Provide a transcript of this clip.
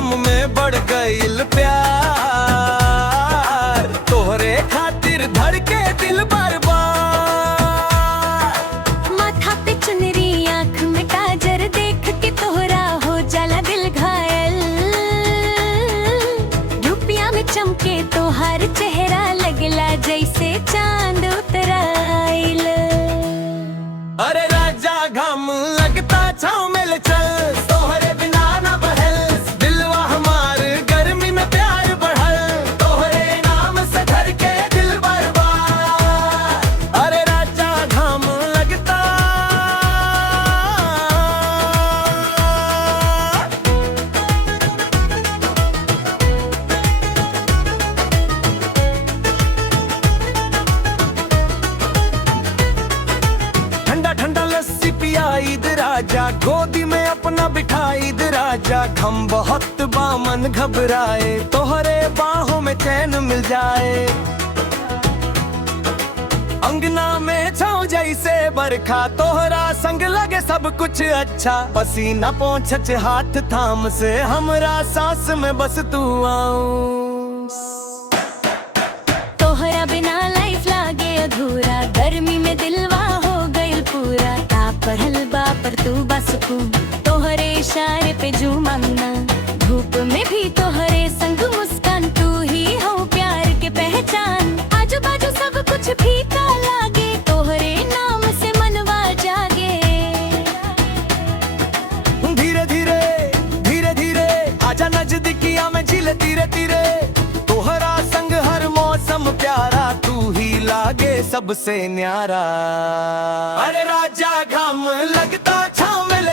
मौसम में बढ़ गईल प्यार, तोहरे खातिर धड़के दिल बार बार। माथा पे चुनरी आँख में काजर देख के तोहरा हो जाला दिल घायल। रुपया में चमके तोहार चेहरा लगला जैसे चांद उतराइल। अरे राजा घाम लगता छाँव मिल चल, तोहरे बिना ना बहल दिलवा हमार गर्मी में प्यार बढ़ल, तोहरे नाम से धड़के दिल बार बार। अरे राजा घाम लगता ठंडा ठंडा लस्सी पियाई दे राजा, गोदी में अपना बिठाई दे राजा। घम बहुत बामन घबराए, तोहरे बाहों में चैन मिल जाए। अंगना में छाँव जैसे बरखा, तोहरा संग लगे सब कुछ अच्छा। पसीना पोंछच हाथ थाम से, हमरा सांस में बस तू आऊं। तोहरा बिना लाइफ लागे अधूरा, गर्मी में दिलवा हो गइल पूरा। ताप बढ़ल बा पर तू बसकूं, तोहरे इशारे पे जू मांगना। धूप में भी तोहरे संग मुस्कान, तू ही हो प्यार के पहचान। आजू बाजू सब कुछ फीका लागे, तोहरे नाम से मनवा जागे। धीरे धीरे धीरे धीरे आजा नजदीकिया में जिले धीरे धीरे। तोहरा संग हर मौसम प्यारा, तू ही लागे सबसे न्यारा। अरे राजा घाम लगता छाँव मिल